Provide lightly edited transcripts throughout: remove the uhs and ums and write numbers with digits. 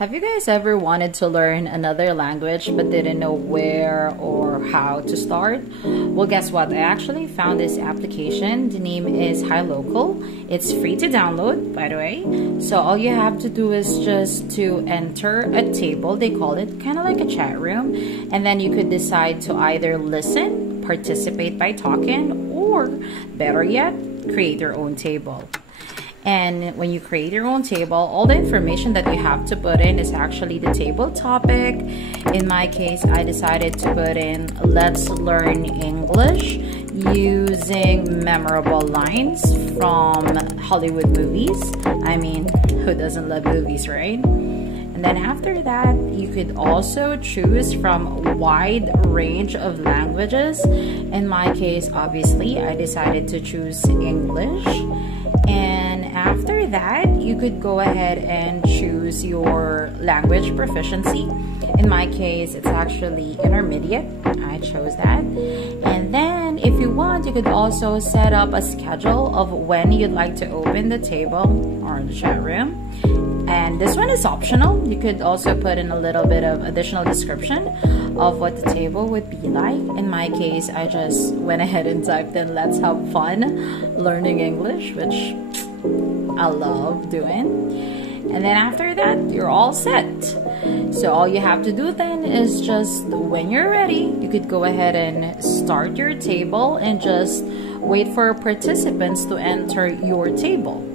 Have you guys ever wanted to learn another language but didn't know where or how to start? Well, guess what? I actually found this application. The name is HiLokal. It's free to download, by the way. So all you have to do is just to enter a table. They call it kind of like a chat room. And then you could decide to either listen, participate by talking, or better yet, create your own table. And when you create your own table, all the information that you have to put in is actually the table topic. In my case, I decided to put in let's learn English using memorable lines from Hollywood movies. I mean, who doesn't love movies, right? And then after that, you could also choose from a wide range of languages. In my case, obviously, I decided to choose English. And after that, you could go ahead and choose your language proficiency. In my case, it's actually intermediate. I chose that. And then if you want, you could also set up a schedule of when you'd like to open the table or the chat room. And this one is optional. You could also put in a little bit of additional description of what the table would be like. In my case, I just went ahead and typed in let's have fun learning English, which I love doing. And then after that, you're all set. So all you have to do then is just when you're ready, you could go ahead and start your table and just wait for participants to enter your table.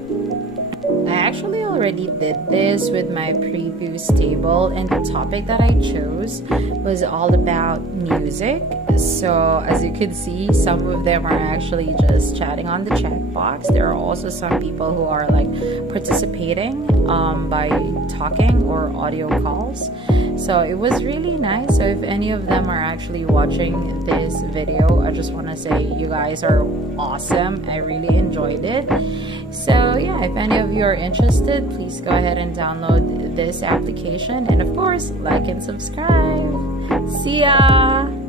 I actually already did this with my previous table, and the topic that I chose was all about music. So as you can see, some of them are actually just chatting on the chat box. There are also some people who are like participating by talking or audio calls. So it was really nice. So if any of them are actually watching this video, I just want to say you guys are awesome. I really enjoyed it. So yeah, if any of you are interested, please go ahead and download this application, and of course, like and subscribe. See ya!